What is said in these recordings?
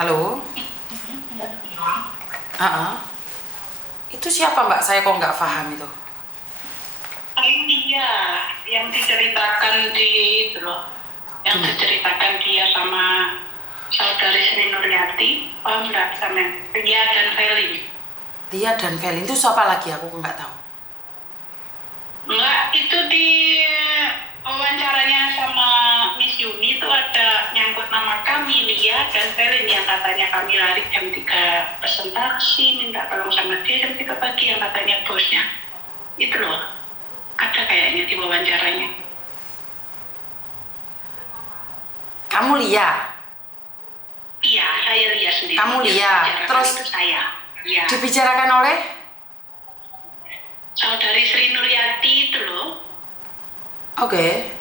Halo? Itu siapa Mbak? Saya kok nggak paham itu. Ini dia yang diceritakan di itu loh, yang diceritakan dia sama saudari Sri Nuryati, paham nggak sama Ria dan Felin? Tia dan Felin itu siapa lagi? Aku nggak tahu. Enggak, itu di wawancaranya sama Miss Yuni itu ada nyangkut nama kami, Lia dan Felin, yang katanya kami lari jam 3 pesen taksi, minta tolong sama dia jam 3 pagi, yang katanya bosnya. Itu loh, ada kayaknya di wawancaranya. Kamu Lia? Iya, saya Lia sendiri. Kamu Lia, terus itu saya. Iya. dibicarakan oleh? Saudari Sri Nuryati itu loh. Oke.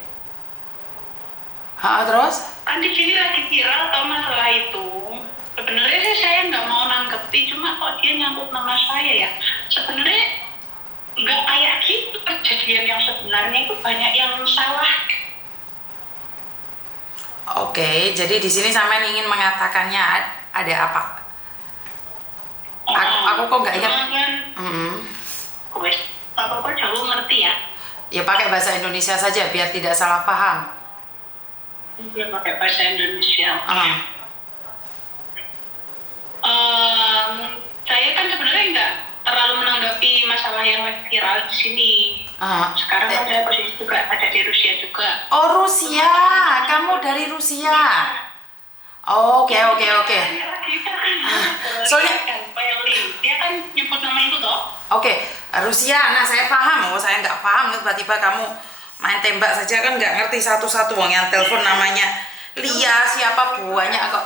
Terus? Kan di sini lagi viral tau masalah itu. Sebenarnya sih saya nggak mau nanggepi, cuma kok dia nyangkut nama saya ya. Sebenarnya nggak kayak gitu, kejadian yang sebenarnya itu banyak yang salah. Oke, jadi di sini sampean ingin mengatakannya ada apa? Aku kok nggak ingat. Wes, apa-apa jauh ngerti ya. Ya pakai bahasa Indonesia saja biar tidak salah paham. Dia pakai bahasa Indonesia. Saya kan sebenarnya nggak terlalu menanggapi masalah yang viral di sini. Sekarang kan saya posisi juga ada di Rusia juga. Oh Rusia, kamu dari Rusia. Oke. Soalnya dia kan nyebut nama itu toh. Oke, Rusia. Nah saya paham. Saya nggak paham. Tiba-tiba kamu main tembak saja kan nggak ngerti satu-satu. Wong yang telepon namanya Lia siapa banyak kok.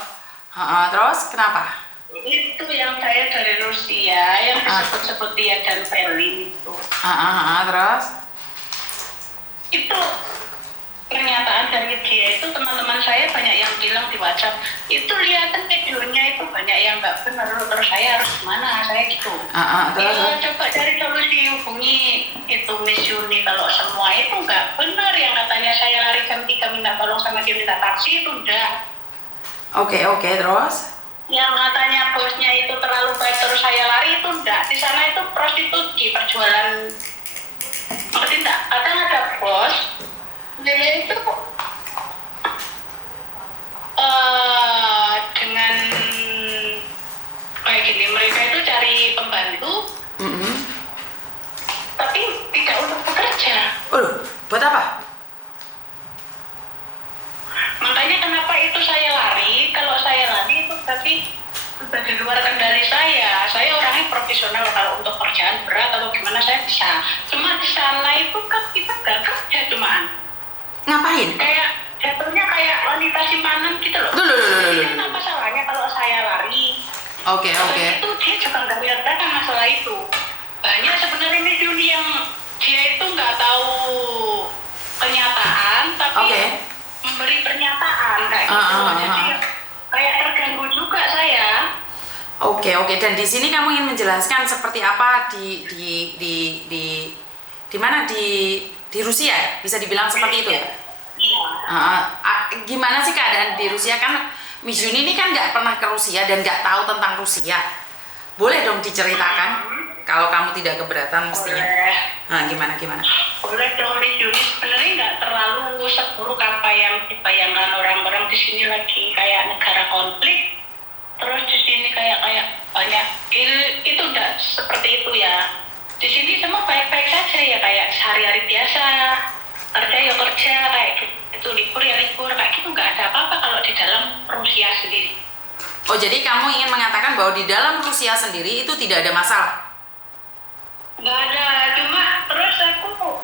Terus kenapa? Itu yang saya dari Rusia, yang disebut-sebut Lia dan Felin itu. Terus? Itu pernyataan dari dia itu, teman-teman saya banyak yang bilang di WhatsApp, itu lihatin videonya itu banyak yang nggak benar, terus saya harus gimana, saya gitu. Terus? Coba cari solusi, hubungi itu Miss Yuni, kalau semua itu nggak benar, yang katanya saya lari jam 3 minta tolong sama dia minta taksi itu enggak. Oke, terus? Yang katanya bosnya itu terlalu baik terus saya lari itu enggak. Di sana itu prostitusi, perjualan, ngerti enggak? Kadang ada bos, dia itu dengan kayak gini, mereka itu cari pembantu, tapi tidak untuk bekerja. Buat apa? Makanya kenapa itu saya lari, kalau saya lari itu tapi sudah di luar kendali saya. Saya orangnya profesional, kalau untuk kerjaan berat atau gimana saya bisa. Cuma di sana itu kan kita gak kerja cumaan. Ngapain? Kayak jatuhnya kayak wanita simpanan gitu loh. Jadi apa salahnya kalau saya lari? Oke. Itu dia juga nggak menyatakan masalah itu. Banyak sebenarnya ini dunia yang dia itu nggak tahu kenyataan, tapi memberi pernyataan kayak gitu. Jadi kayak terganggu juga saya. Oke. Dan di sini kamu ingin menjelaskan seperti apa di mana di Rusia, bisa dibilang seperti itu ya? Gimana sih keadaan di Rusia? Kan Miss Yuni ini kan nggak pernah ke Rusia dan nggak tahu tentang Rusia. Boleh dong diceritakan? Kalau kamu tidak keberatan mestinya. Gimana? Boleh dong, Miss Yuni sebenarnya nggak terlalu seburuk apa yang dibayangkan orang-orang. Di sini lagi kayak negara konflik. Terus di sini kayak banyak itu udah seperti itu ya. Di sini semua baik-baik saja ya, kayak sehari-hari biasa, kerja ya kerja, kayak gitu, libur ya libur, kayak gitu, nggak ada apa-apa kalau di dalam Rusia sendiri. Oh, jadi kamu ingin mengatakan bahwa di dalam Rusia sendiri itu tidak ada masalah? Nggak ada, cuma terus aku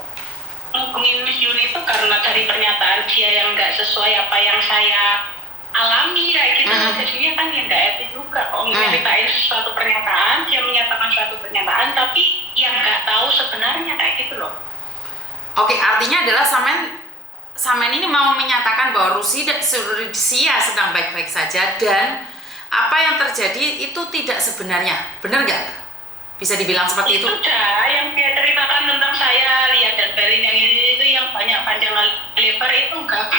ngomongin Miss Yuni itu karena dari pernyataan dia yang nggak sesuai apa yang saya alami kayak gitu. Jadinya kan ya nggak etis juga kok nyeritain suatu pernyataan, dia menyatakan suatu pernyataan tapi yang nggak tahu sebenarnya kayak gitu loh. Oke, artinya adalah Samen ini mau menyatakan bahwa Rusia sedang baik-baik saja dan apa yang terjadi itu tidak sebenarnya, benar nggak? Bisa dibilang seperti itu? Itu dah yang dia ceritakan tentang saya, Lia dan Felin yang ini itu yang banyak panjang lebar itu enggak.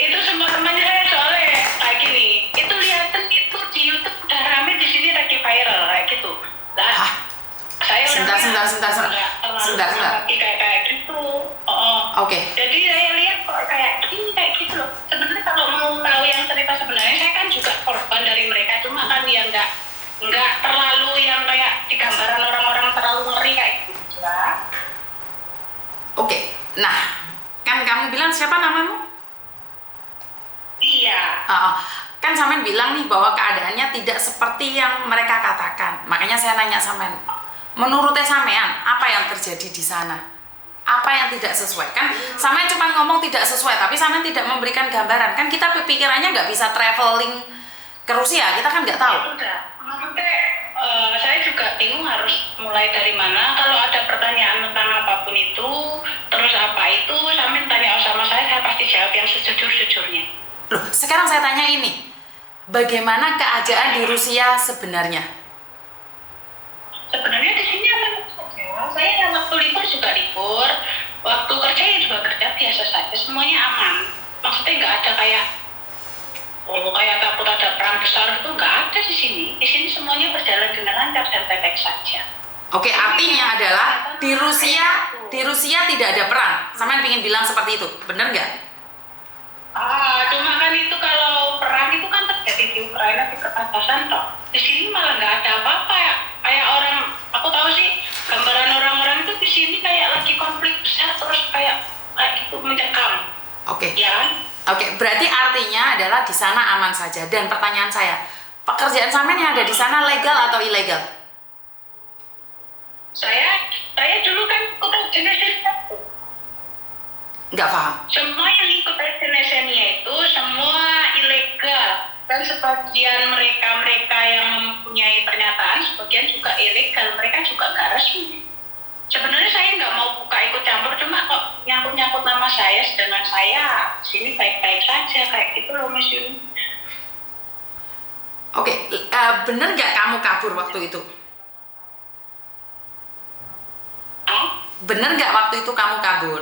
Itu semua temannya saya soalnya kayak gini, Nggak terlalu lagi kayak gitu. Oke. Jadi saya lihat kok kayak gitu loh. Sebenarnya kalau mau tahu yang cerita sebenarnya, saya kan juga korban dari mereka, cuma kan ya nggak terlalu yang kayak di gambaran orang-orang terlalu ngeri kayak gitu ya. Oke. Nah, kan kamu bilang siapa namamu? Iya. Kan Samen bilang nih bahwa keadaannya tidak seperti yang mereka katakan. Makanya saya nanya Samen, menurut Samean apa yang terjadi di sana? Apa yang tidak sesuai? Kan Samen cuma ngomong tidak sesuai, tapi Samen tidak memberikan gambaran. Kan kita pikirannya nggak bisa traveling ke Rusia, kita kan nggak tahu. Ya udah, maksudnya saya juga bingung harus mulai dari mana. Kalau ada pertanyaan tentang apapun itu, terus apa itu, Samen tanya sama saya pasti jawab yang sejujur-jujurnya. Loh, sekarang saya tanya ini, bagaimana keadaan di Rusia sebenarnya? Sebenarnya di sini aman saja. Saya yang waktu libur juga libur, waktu kerja ya juga kerja biasa saja. Semuanya aman. Maksudnya nggak ada kayak takut ada perang besar itu nggak ada di sini. Di sini semuanya berjalan dengan lancar dan baik-baik saja. Oke, artinya adalah di Rusia tidak ada perang. Samen ingin bilang seperti itu, benar nggak? Cuma kan itu kalau perang itu kan terjadi di Ukraina di perbatasan toh. Di sini malah nggak ada apa-apa ya. Kayak orang, aku tahu sih gambaran orang-orang itu di sini kayak lagi konflik besar terus kayak itu mencekam. Oke. Ya. Oke, berarti artinya adalah di sana aman saja. Dan pertanyaan saya, pekerjaan Samen yang ada di sana legal atau ilegal? Saya dulu kan ikut jenis itu. Nggak paham. Semua yang ikut SNSN-nya itu semua ilegal, dan sebagian mereka yang mempunyai pernyataan sebagian juga ilegal, mereka juga nggak resmi. Sebenarnya saya nggak mau buka ikut campur, cuma kok nyangkut nama saya, sedangkan saya sini baik-baik saja kayak gitu loh Miss Yuni. Oke, bener nggak kamu kabur waktu itu? Bener nggak waktu itu kamu kabur?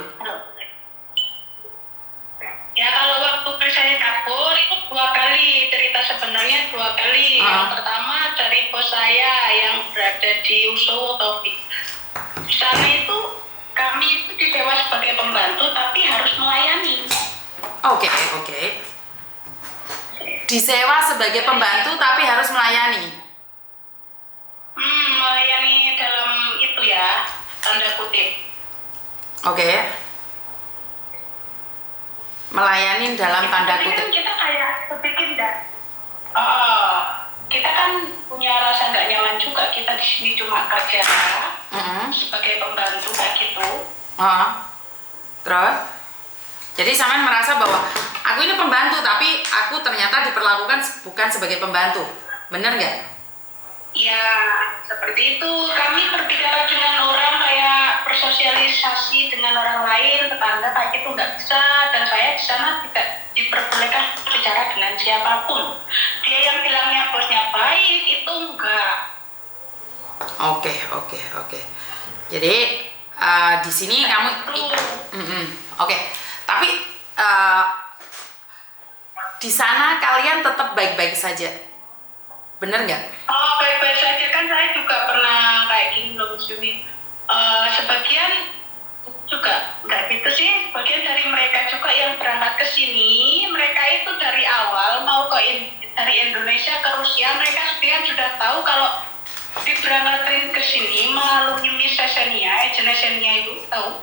Ya kalau waktu saya kabur itu 2 kali, cerita sebenarnya 2 kali. Yang pertama dari bos saya yang berada di Usowo Taufik. Di sana itu kami itu disewa sebagai pembantu tapi harus melayani. Oke. Disewa sebagai pembantu tapi harus melayani. Melayani dalam itu ya, tanda kutip. Oke. Melayani dalam tanda kutip. Kita kayak berpikir kita kan punya rasa nggak nyaman juga, kita di sini cuma kerja sebagai pembantu kayak gitu. Terus? Jadi Samen merasa bahwa aku ini pembantu tapi aku ternyata diperlakukan bukan sebagai pembantu, bener nggak? Ya seperti itu. Kami berbicara dengan orang kayak bersosialisasi dengan orang lain, tetangga kayak gitu nggak bisa, dan saya di sana tidak diperbolehkan bicara dengan siapapun. Dia yang bilangnya bosnya baik itu enggak. Oke. Jadi di sini kamu oke. Tapi di sana kalian tetap baik-baik saja, bener nggak? Baik-baik saja, kan saya juga pernah kayak gini loh Mas Yuni. Sebagian juga nggak gitu sih, sebagian dari mereka juga yang berangkat ke sini, mereka itu dari awal mau dari Indonesia ke Rusia, mereka sekian sudah tahu kalau diberangkatin ke sini melalui Unisesenia, agensinya itu tahu.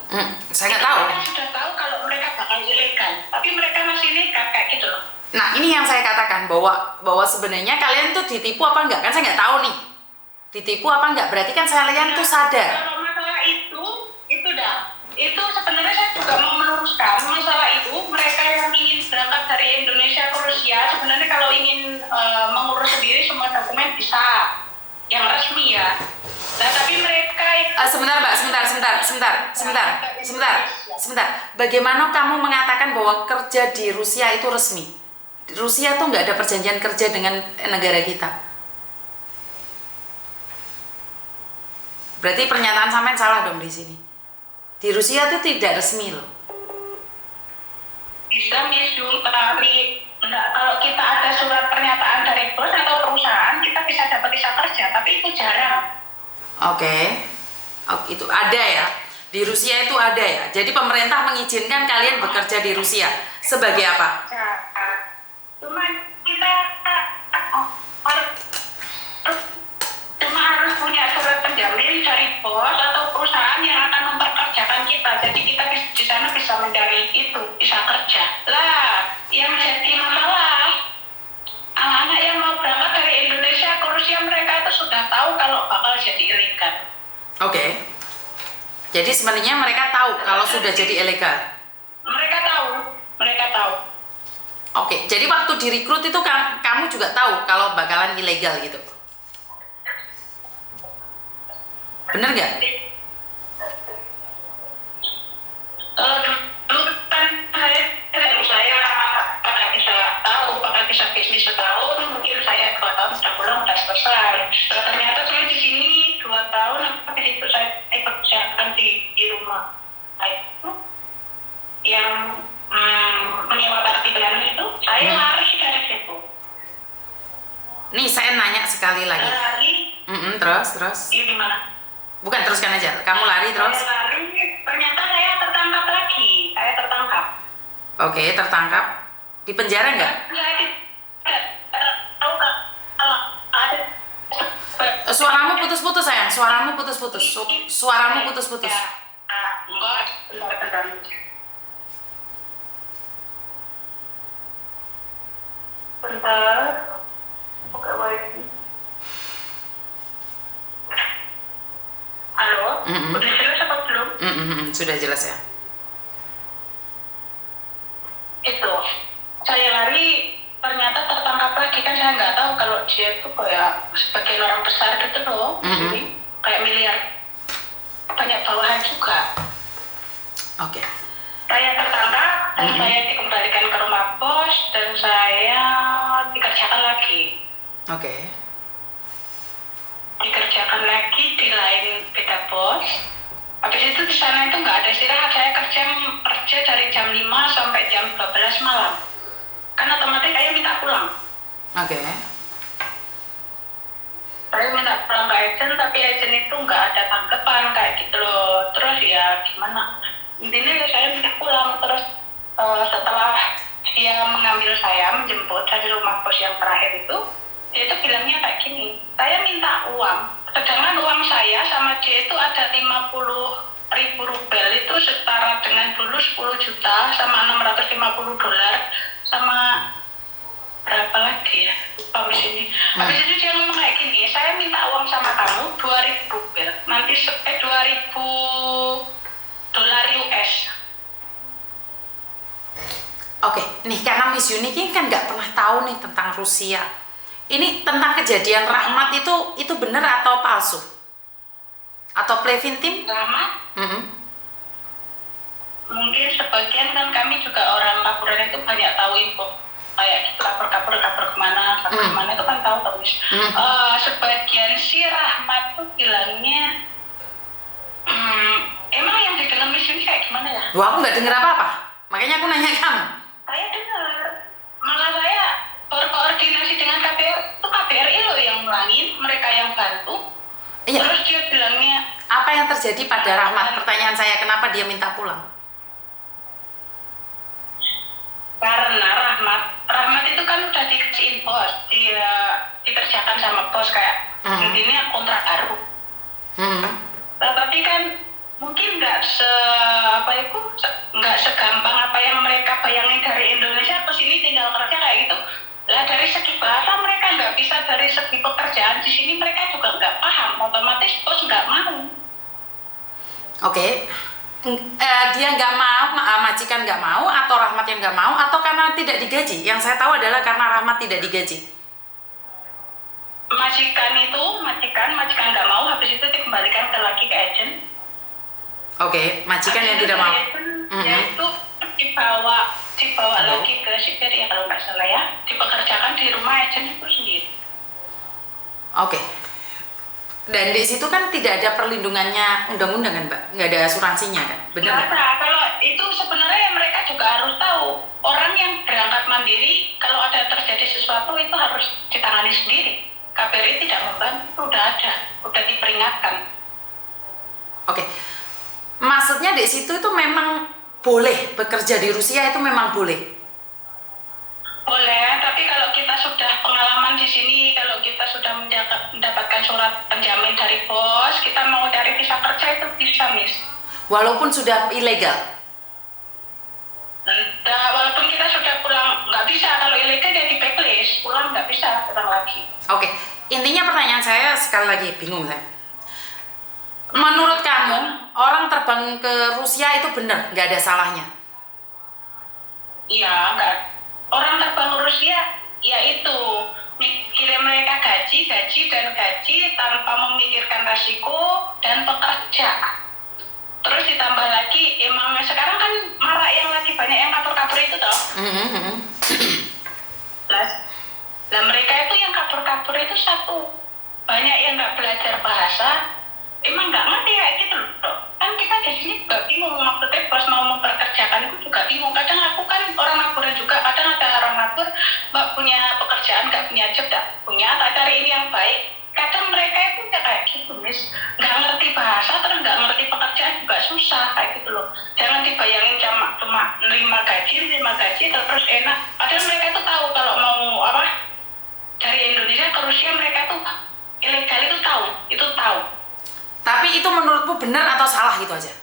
Saya nggak tahu. Mereka sudah tahu kalau mereka bakal ilegal, tapi mereka masih nekat kayak gitu loh. Nah, ini yang saya katakan bahwa sebenarnya kalian tuh ditipu apa enggak? Kan saya nggak tahu nih. Ditipu apa enggak? Berarti kan kalian tuh sadar. Kalau masalah itu sebenarnya saya juga mau meluruskan masalah itu. Mereka yang ingin berangkat dari Indonesia ke Rusia, sebenarnya kalau ingin mengurus sendiri semua dokumen bisa, yang resmi ya. Nah, tapi mereka sebentar Mbak, sebentar. Bagaimana kamu mengatakan bahwa kerja di Rusia itu resmi? Di Rusia tuh nggak ada perjanjian kerja dengan negara kita. Berarti pernyataan Samen salah dong di sini. Di Rusia itu tidak resmi loh. Bisa misjul, tapi kalau kita ada surat pernyataan dari bos atau perusahaan, kita bisa dapat visa kerja, tapi itu jarang. Oke. Oh, itu ada ya. Di Rusia itu ada ya. Jadi pemerintah mengizinkan kalian bekerja di Rusia. Sebagai apa? Cuma kita harus punya surat penjamin dari bos atau perusahaan yang akan memperkerjakan kita. Jadi kita di sana bisa mencari itu, bisa kerja. Lah, yang jadi masalah, anak-anak yang mau berangkat dari Indonesia ke Rusia, mereka itu sudah tahu kalau bakal jadi ilegal. Oke. Jadi sebenarnya mereka tahu kalau sudah jadi ilegal. Mereka tahu. Oke. Jadi waktu direkrut itu kamu juga tahu kalau bakalan ilegal gitu. Bener nggak? Dulu kan saya pakai bisa tahu, pakai bisa bisnis setahun, mungkin saya 2 tahun sudah pulang, sudah selesai. Ternyata saya di sini 2 tahun, habis itu saya kerjakan di rumah. Itu yang menyewa particular itu, saya lari dari situ. Nih saya nanya sekali lagi. Lari. Terus? Di mana? Bukan, teruskan aja. Kamu lari terus? Saya lari, ternyata saya tertangkap lagi. Saya tertangkap. Oke, tertangkap. Di penjara nggak? Saya tidak tahu kalau ada. Suaramu putus-putus sayang. Suaramu putus-putus. Suaramu putus-putus. Enggak, bentar. Bentar. Oke, baik. Halo, udah jelas apa belum? Sudah jelas ya. Itu, saya lari, ternyata tertangkap lagi. Kan saya nggak tahu kalau dia itu kayak sebagai orang besar gitu loh. Jadi, kayak miliar. Banyak bawahan juga. Oke. Saya tertangkap dan saya dikembalikan ke rumah bos dan saya dikerjakan lagi. Oke. Dikerjakan lagi di lain beda bos. Habis itu di sana itu nggak ada istirahat. Saya kerja dari jam 5 sampai jam 12 malam. Kan otomatis saya minta pulang. Oke. Saya minta pulang ke agent, tapi agent itu nggak ada tanggapan kayak gitu loh. Terus ya gimana? Intinya ya saya minta pulang. Terus setelah dia mengambil saya, menjemput dari rumah bos yang terakhir itu, dia itu bilangnya kayak gini, saya minta uang, sedangkan uang saya sama dia itu ada 50.000 rubel, itu setara dengan dulu 10 juta sama 650 dolar sama berapa lagi ya, lupa di sini. Habis itu dia ngomong kayak gini, saya minta uang sama kamu 2.000 rubel, nanti 2.000 dolar US. Oke, nih karena Miss Yuni kan nggak pernah tahu nih tentang Rusia. Ini tentang kejadian Rahmat itu benar atau palsu? Atau play victim? Rahmat? Mungkin sebagian kan kami juga orang laporan itu banyak tahu info kayak gitu, kapur kemana itu kan tahu terus. Sebagian si Rahmat tuh bilangnya emang yang didengar Miss Yuni kayak gimana ya? Wah, aku nggak dengar apa-apa, makanya aku nanya kamu. Saya dengar, malah saya berkoordinasi dengan KBRI, itu KBRI loh yang ngulangin, mereka yang bantu. Iya. Terus dia bilangnya, apa yang terjadi pada Rahmat? Pertanyaan saya, kenapa dia minta pulang? karena Rahmat itu kan udah dikasihin bos, dia dikerjakan sama bos kayak intinya kontrak baru. Tapi kan mungkin nggak segampang apa yang mereka bayangin dari Indonesia ke sini tinggal kerja kayak gitu. Lah dari segi bahasa mereka nggak bisa, dari segi pekerjaan di sini mereka juga nggak paham, otomatis bos nggak mau. Oke. Dia nggak mau, majikan nggak mau, atau Rahmat yang nggak mau, atau karena tidak digaji? Yang saya tahu adalah karena Rahmat tidak digaji. Majikan nggak mau, habis itu dikembalikan lagi ke agent. Oke, majikan yang tidak mau. Yaitu dibawa lagi ke Siberia kalau nggak salah ya, dipekerjakan di rumah agent itu sendiri. Oke. Dan di situ kan tidak ada perlindungannya undang-undang kan, Mbak? Nggak ada asuransinya kan? Benar nggak? Kalau itu sebenarnya mereka juga harus tahu, orang yang berangkat mandiri kalau ada terjadi sesuatu itu harus ditangani sendiri. KBRI tidak membantu, udah diperingatkan. Oke. Maksudnya di situ itu memang boleh bekerja di Rusia, itu memang boleh. Boleh, tapi kalau kita sudah pengalaman di sini, kalau kita sudah mendapatkan surat penjamin dari bos, kita mau cari visa kerja itu bisa, Miss. Walaupun sudah ilegal. Nah, walaupun kita sudah pulang, nggak bisa. Kalau ilegal ya di blacklist, pulang nggak bisa pulang lagi. Oke, intinya pertanyaan saya sekali lagi bingung saya. Menurut kamu, orang terbang ke Rusia itu benar, nggak ada salahnya? Iya, nggak. Orang terbang ke Rusia, ya itu kirim mereka gaji tanpa memikirkan resiko dan pekerja. Terus ditambah lagi, emang sekarang kan marak yang lagi banyak yang kabur-kabur itu toh. Nah, mereka itu yang kabur-kabur itu satu, banyak yang nggak belajar bahasa, emang nggak ngerti kayak gitu loh. Kan kita di sini juga bingung, maksudnya bos mau memperkerjakan itu juga bingung. Kadang aku kan orang ngabur juga, kadang ada orang ngabur nggak punya pekerjaan, nggak punya job, nggak punya, tak cari ini yang baik. Kadang mereka itu ya kayak gitu, Miss, nggak ngerti bahasa, terus nggak ngerti pekerjaan juga susah kayak gitu loh. Jangan dibayangin cuma nerima gaji terus enak. Padahal mereka itu tahu kalau mau apa dari Indonesia ke Rusia, mereka tuh ilegal itu tahu. Tapi itu menurutmu benar atau salah itu aja?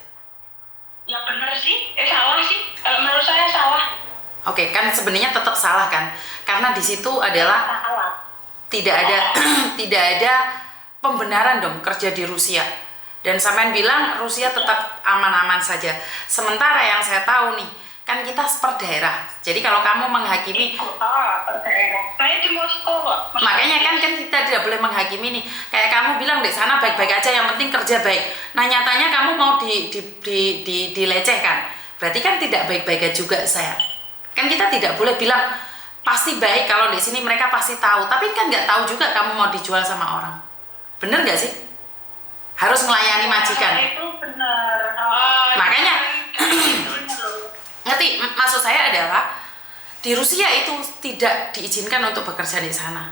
Ya benar sih, salah sih. Kalau menurut saya salah. Oke, kan sebenarnya tetap salah kan? Karena di situ adalah Salah. tidak ada pembenaran dong kerja di Rusia. Dan sampean bilang Rusia tetap aman-aman saja. Sementara yang saya tahu nih, kan kita per daerah. Jadi kalau kamu menghakimi, per daerah. Saya di Moskow kok. makanya kan kita tidak boleh menghakimi nih. Kayak kamu bilang di sana baik-baik aja, yang penting kerja baik. Nah nyatanya kamu mau dilecehkan. Berarti kan tidak baik-baik juga saya. Kan kita tidak boleh bilang pasti baik kalau di sini mereka pasti tahu. Tapi kan nggak tahu juga kamu mau dijual sama orang. Bener nggak sih? Harus melayani majikan. Itu benar. Makanya ngerti, maksud saya adalah di Rusia itu tidak diizinkan untuk bekerja di sana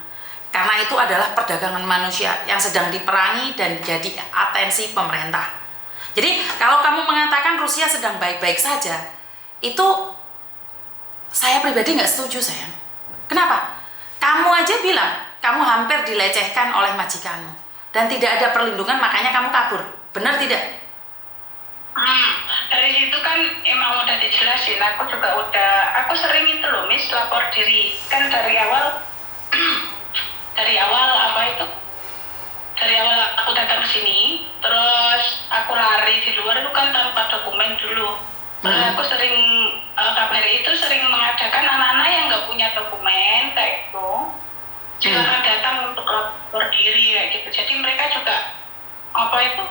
karena itu adalah perdagangan manusia yang sedang diperangi dan jadi atensi pemerintah. Jadi kalau kamu mengatakan Rusia sedang baik-baik saja, itu saya pribadi nggak setuju, sayang. Kenapa? Kamu aja bilang kamu hampir dilecehkan oleh majikanmu dan tidak ada perlindungan, makanya kamu kabur. Benar tidak? Dari situ kan emang udah dijelasin, aku sering itu loh, Miss, lapor diri. Kan dari awal aku datang ke sini, terus aku lari di luar itu kan tanpa dokumen dulu. Terus aku sering, KBRI itu sering mengadakan anak-anak yang nggak punya dokumen kayak itu, silakan datang untuk lapor diri kayak gitu. Jadi mereka juga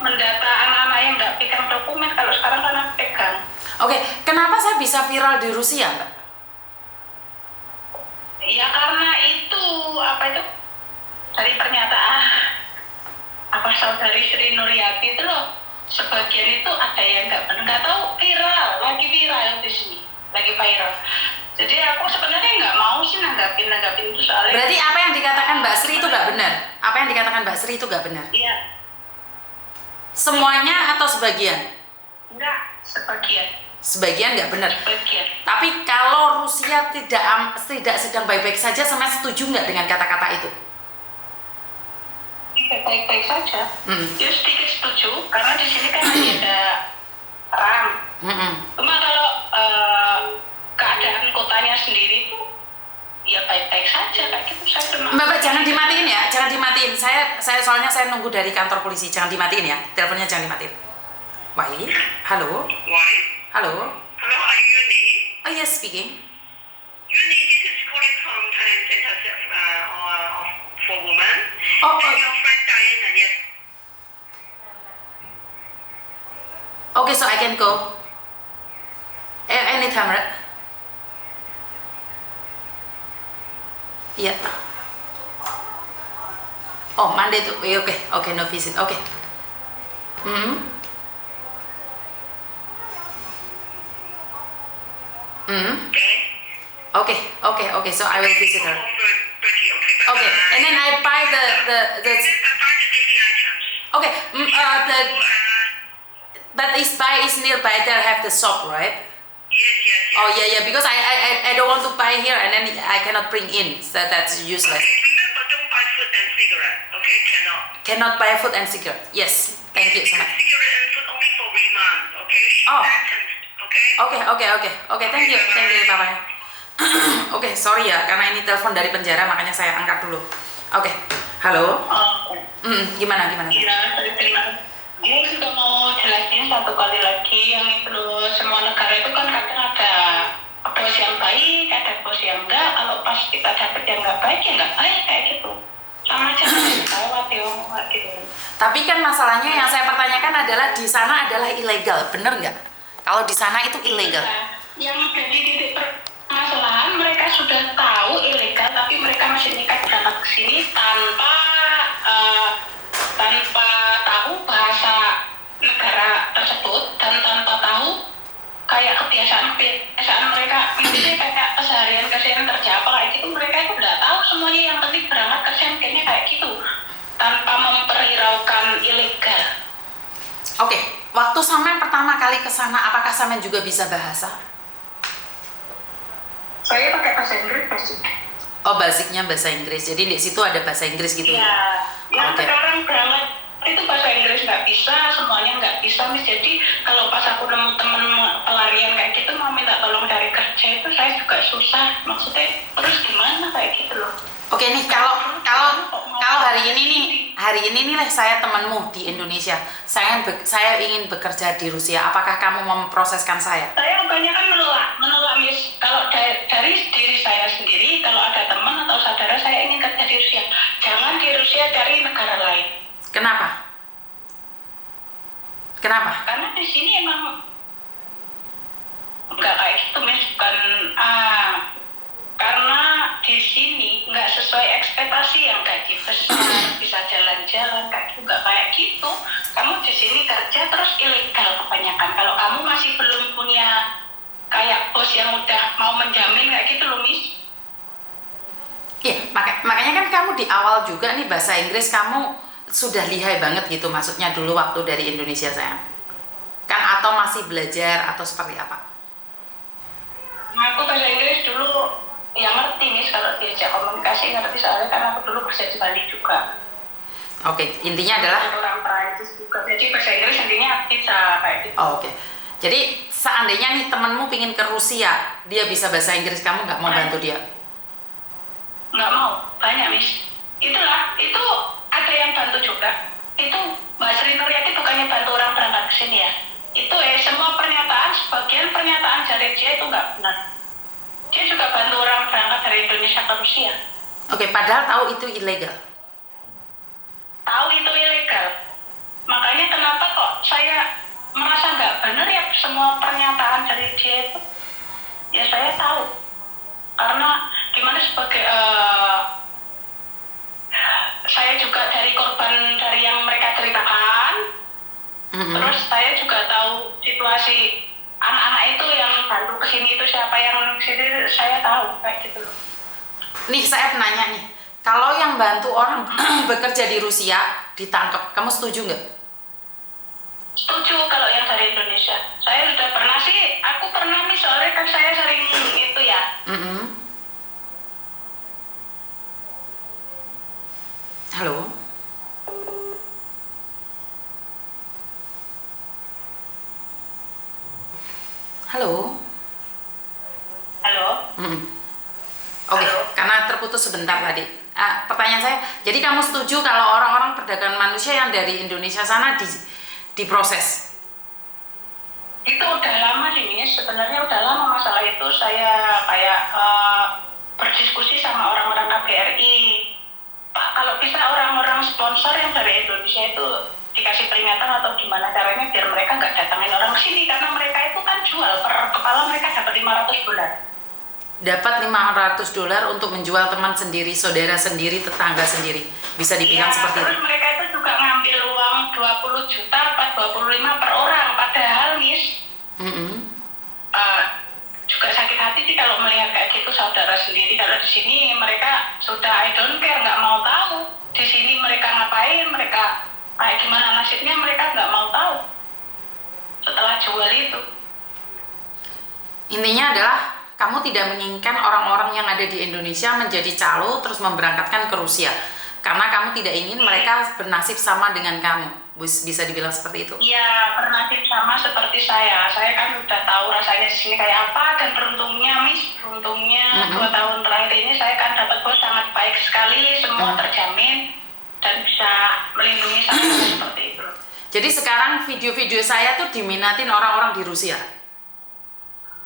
mendata anak-anak yang nggak pegang dokumen. Kalau sekarang kan aku pegang. Oke, kenapa saya bisa viral di Rusia, Mbak? Ya karena itu dari pernyataan saudari Sri Nuryati itu loh, sebagian itu ada yang nggak tahu, lagi viral di sini, lagi viral. Jadi aku sebenarnya nggak mau sih nanggapin itu soalnya. Berarti apa yang dikatakan Mbak Sri itu nggak benar? Apa yang dikatakan Mbak Sri itu nggak benar? Iya. Semuanya atau sebagian? Enggak, sebagian. Sebagian nggak benar. Sebagian. Tapi kalau Rusia tidak sedang baik-baik saja, sama setuju nggak dengan kata-kata itu? Baik-baik saja. Ya sedikit setuju, karena di sini kan masih ada perang. Cuma kalau keadaan kotanya sendiri itu ya baik-baik saja kayak gitu. Mbak, jangan dimatiin ya, jangan dimatiin. Saya soalnya saya nunggu dari kantor polisi, jangan dimatiin ya. Teleponnya jangan dimatiin. Wai, halo. Why? Halo. Hello, are you Yuni? Oh yes, speaking. Yuni, this is calling from Thailand Center for Women. Oh, And your friend Diana, yes. Okay, so I can go anytime, right? Yeah. Oh, Monday to okay, no visit. Okay. Okay. So I will visit her. Okay, and then I buy the daily items. okay. that is buy is nearby there have the shop, right? Yes, yes, yes. Oh yeah, because I don't want to buy here and then I cannot bring in, so that's useless. Okay, remember, don't buy food and cigarette. Okay, cannot. Cannot buy food and cigarette. Yes, thank you so much. Cigarette and food only for remand. Okay. Oh. Okay. Oke, thank you, bye bye. Oke, sorry ya, karena ini telepon dari penjara makanya saya angkat dulu. Oke, halo. Oh, Gimana? iya, terima kasih. Ini juga mau jelasin satu kali lagi yang itu loh, semua negara itu kan kadang ada bos yang baik, ada bos yang enggak. Kalau pas kita dapet yang enggak baik ya enggak baik kayak gitu. Sama aja lewat ya, gitu. Tapi kan masalahnya yang saya pertanyakan adalah di sana adalah ilegal, bener nggak? Kalau di sana itu ilegal. Yang jadi titik permasalahan mereka sudah tahu ilegal, tapi mereka masih nekat berangkat ke sini tanpa tahu bahasa negara tersebut dan tanpa tahu kayak kebiasaan mereka, misalnya kayak keseharian kerja apa kayak gitu, mereka itu udah tahu semuanya. Yang penting berangkat kerja kayaknya kayak gitu tanpa memperhiraukan ilegal. Oke, waktu Samen pertama kali ke sana, apakah Samen juga bisa bahasa? Saya pakai bahasa Inggris pasti. Oh, basicnya bahasa Inggris. Jadi di situ ada bahasa Inggris gitu. Iya. Yang Oke. sekarang banget itu bahasa Inggris nggak bisa, semuanya nggak bisa, Miss. Jadi kalau pas aku nemu temen pelarian kayak gitu mau minta tolong cari kerja itu saya juga susah. Maksudnya terus gimana kayak gitu loh. Oke nih, kalau hari ini nih saya temanmu di Indonesia. Saya ingin bekerja di Rusia. Apakah kamu mau memproseskan saya? Saya kebanyakan menolak Miss. Kalau dari diri saya sendiri, kalau ada teman atau saudara saya ingin kerja di Rusia, jangan di Rusia, cari negara lain. Kenapa? Karena di sini emang nggak kayak gitu, Miss. Karena di sini nggak sesuai ekspektasi, yang gaji besar, bisa jalan-jalan, kayak gitu, nggak kayak gitu. Kamu di sini kerja terus ilegal kebanyakan. Kalau kamu masih belum punya kayak bos yang udah mau menjamin kayak gitu loh, Miss. Iya, makanya kan kamu di awal juga nih bahasa Inggris kamu sudah lihai banget gitu, maksudnya dulu waktu dari Indonesia sayang. Kan atau masih belajar atau seperti apa? Aku bahasa Inggris dulu ya ngerti, Miss, kalau diajak komunikasi ngerti, soalnya kan aku dulu kerja di Bali juga. Oke, intinya adalah orang Prancis juga, jadi bahasa Inggris intinya bisa kayak gitu. Oke. Jadi seandainya nih temenmu pingin ke Rusia, dia bisa bahasa Inggris, kamu nggak mau bantu dia? Nggak mau, banyak, Miss. Itulah, itu ada yang bantu juga. Itu Mbak Sri Nuryati bukannya bantu orang berangkat ke sini ya. Itu semua pernyataan, sebagian pernyataan dari dia itu nggak benar. Dia juga bantu orang berangkat dari Indonesia ke Rusia. Oke, padahal tahu itu ilegal. Tahu itu ilegal. Makanya kenapa kok saya merasa nggak benar ya semua pernyataan dari dia itu. Ya saya tahu. Karena gimana sebagai saya juga dari korban dari yang mereka ceritakan. Terus saya juga tahu situasi anak-anak itu yang bantu kesini itu siapa yang sini, saya tahu kayak gitu loh. Nih saya penanya nih, kalau yang bantu orang bekerja di Rusia ditangkap, kamu setuju nggak? Setuju kalau yang dari Indonesia. Saya sudah pernah sih, aku pernah nih, soalnya kan saya sering itu ya. Halo? Halo? Halo? Oke, Halo? karena terputus sebentar tadi. Pertanyaan saya, jadi kamu setuju kalau orang-orang perdagangan manusia yang dari Indonesia sana diproses? Itu udah lama sih, Miss. Sebenarnya udah lama masalah itu. Saya kayak berdiskusi sama orang-orang KBRI. Pak, kalau bisa orang-orang sponsor yang dari Indonesia itu dikasih peringatan atau gimana caranya biar mereka nggak datangin orang ke sini, karena mereka itu kan jual per kepala mereka dapat $500. Dapat $500 untuk menjual teman sendiri, saudara sendiri, tetangga sendiri. Bisa dibilang Ya, seperti terus itu. mereka itu juga ngambil uang 20 juta, 25 per orang. Padahal, Miss, juga sakit hati sih kalau melihat kayak gitu saudara sendiri. Kalau di sini mereka sudah I don't care, nggak mau tahu. Di sini mereka ngapain, mereka kayak gimana nasibnya, mereka nggak mau tahu. setelah jual itu. Intinya adalah kamu tidak menginginkan orang-orang yang ada di Indonesia menjadi calo terus memberangkatkan ke Rusia. Karena kamu tidak ingin mereka bernasib sama dengan kamu. Bisa dibilang seperti itu. Iya, bernasib sama seperti saya. Saya kan udah tahu rasanya di sini kayak apa, dan beruntungnya Mm-hmm. 2 tahun terakhir ini saya kan dapat bos sangat baik sekali, semua terjamin dan bisa melindungi saya seperti itu. Jadi sekarang video-video saya tuh diminatin orang-orang di Rusia.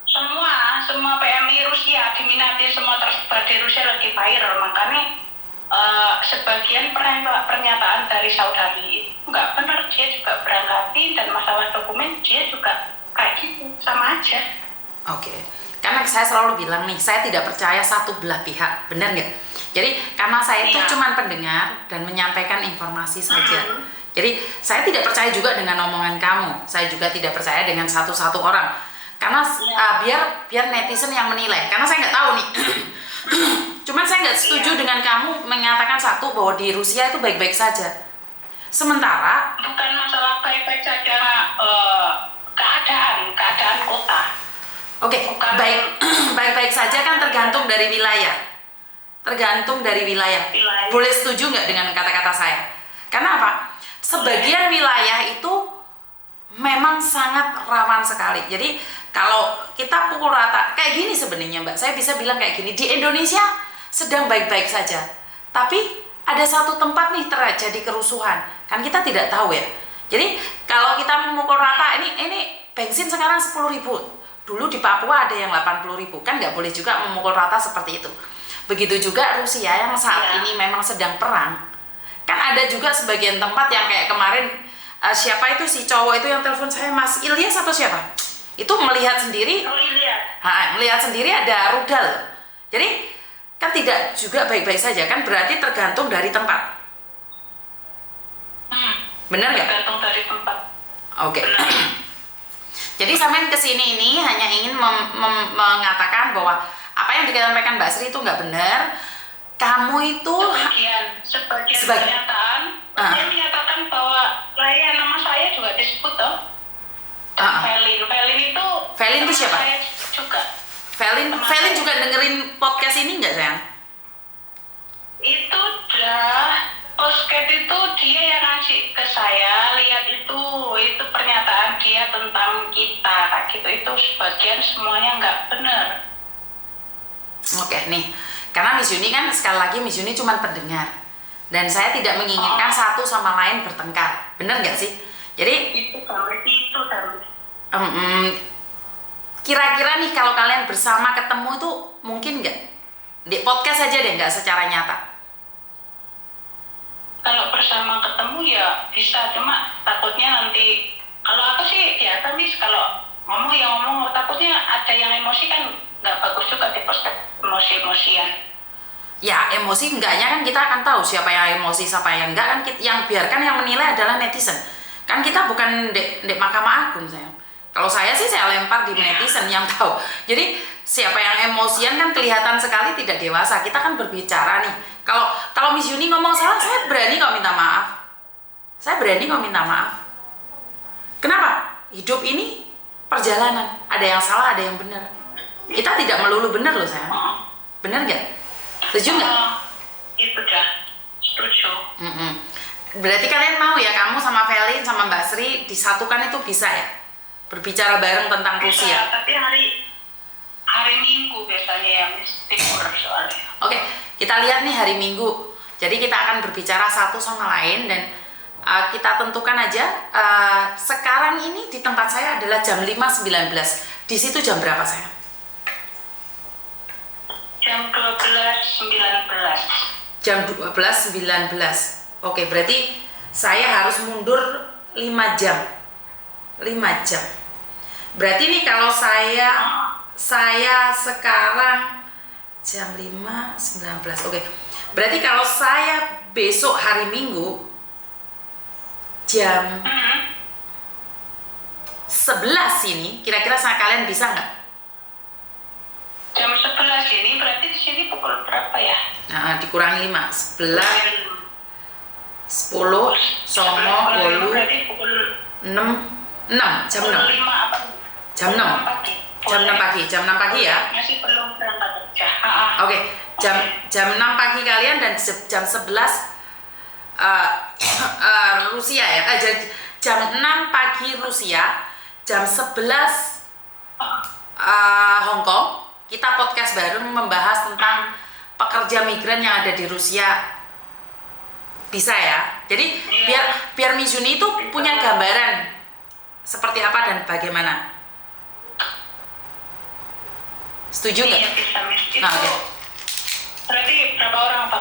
Semua PMI Rusia diminati, semua tersebar di Rusia, lagi viral. Makanya sebagian pernyataan dari saudari nggak benar, dia juga berangkatin, dan masalah dokumen dia juga kayak gitu, sama aja. Oke. Karena saya selalu bilang nih, saya tidak percaya satu belah pihak, benar nggak? Jadi karena saya itu Iya. cuma pendengar dan menyampaikan informasi saja. Jadi saya tidak percaya juga dengan omongan kamu. Saya juga tidak percaya dengan satu-satu orang. Karena biar netizen yang menilai. Karena saya nggak tahu nih. Cuman saya nggak setuju dengan kamu menyatakan satu bahwa di Rusia itu baik-baik saja. Sementara Bukan masalah baik-baik saja, keadaan kota. oke, Bukan. baik-baik saja kan tergantung dari wilayah. Tergantung dari wilayah. Wilayah. Boleh setuju nggak dengan kata-kata saya? Karena apa? Sebagian wilayah itu memang sangat rawan sekali. Jadi kalau kita pukul rata kayak gini sebenarnya Mbak, saya bisa bilang kayak gini, di Indonesia sedang baik-baik saja. Tapi ada satu tempat nih terjadi kerusuhan. Kan kita tidak tahu ya. Jadi kalau kita memukul rata, ini bensin sekarang 10.000. Dulu di Papua ada yang 80.000. Kan nggak boleh juga memukul rata seperti itu. Begitu juga Rusia yang saat ini memang sedang perang. Kan ada juga sebagian tempat yang kayak kemarin siapa itu si cowok itu yang telepon saya, Mas Ilyas atau siapa? Itu melihat sendiri, Oh iya. melihat sendiri ada rudal. Jadi kan tidak juga baik-baik saja, kan berarti tergantung dari tempat. Benar nggak? Tergantung dari tempat. Oke. Jadi sampean kesini ini hanya ingin mengatakan bahwa apa yang disampaikan Mbak Sri itu nggak benar. Kamu itu Sebagian Sebagai- pernyataan, dia menyatakan bahwa nama saya juga disebut toh. Velin itu. Velin itu teman siapa? Saya juga. Velin juga dengerin podcast ini nggak sayang? Itu podcast itu dia yang ngasih ke saya, lihat itu pernyataan dia tentang kita kayak gitu, itu sebagian semuanya nggak benar. Oke nih, karena Miss Yuni kan sekali lagi Miss Yuni cuma pendengar dan saya tidak menginginkan satu sama lain bertengkar, benar nggak sih? Jadi Itu kan. kira-kira nih kalau kalian bersama ketemu itu mungkin nggak? Di podcast aja deh, nggak secara nyata. Kalau bersama ketemu ya bisa, cuma takutnya nanti, kalau aku sih biasa Miss, kalau ngomong takutnya ada yang emosi, kan nggak bagus juga di podcast emosi-emosian. Ya emosi enggaknya kan kita akan tahu siapa yang emosi siapa yang enggak, kan yang biarkan yang menilai adalah netizen. Kan kita bukan dek Mahkamah Agung sayang. Kalau saya sih saya lempar di netizen yang tahu. Jadi siapa yang emosian kan kelihatan sekali tidak dewasa. Kita kan berbicara nih. Kalau Miss Yuni ngomong salah, saya berani kok minta maaf. Saya berani kok minta maaf. Kenapa? Hidup ini perjalanan. Ada yang salah, ada yang benar. Kita tidak melulu benar loh sayang. Benar nggak? Setuju nggak? Itu dah, setuju. Berarti kalian mau ya, kamu sama Velin sama Mbak Sri disatukan itu bisa ya? Berbicara bareng tentang Bisa, Rusia. tapi hari Minggu biasanya yang timur soalnya. Oke, kita lihat nih hari Minggu. Jadi kita akan berbicara satu sama lain dan kita tentukan aja. Sekarang ini di tempat saya adalah jam 5.19. Di situ jam berapa saya? Jam 12.19. Jam 12.19. Oke, berarti saya harus mundur 5 jam. 5 jam. Berarti nih kalau saya sekarang jam 5.19. Oke. Berarti kalau saya besok hari Minggu jam 11 ini, kira-kira kalian bisa nggak? Jam 11 ini berarti di sini pukul berapa ya? Nah, dikurangi 5, 11, 10, songo, 8, berarti pukul 6, 6, jam 6. 5 apa? Jam 6. Pagi. Jam 6 pagi, jam 6 pagi ya. Masih belum berangkat kerja. Oke, jam 6 pagi kalian dan jam 11 Rusia ya. Jam 6 pagi Rusia, jam 11 Hong Kong. Kita podcast bareng membahas tentang pekerja migran yang ada di Rusia. Bisa ya. Jadi biar Mizuni itu punya gambaran seperti apa dan bagaimana. Setuju nggak? Iya, bisa, Miss. Itu Nah, oke. berarti berapa orang apa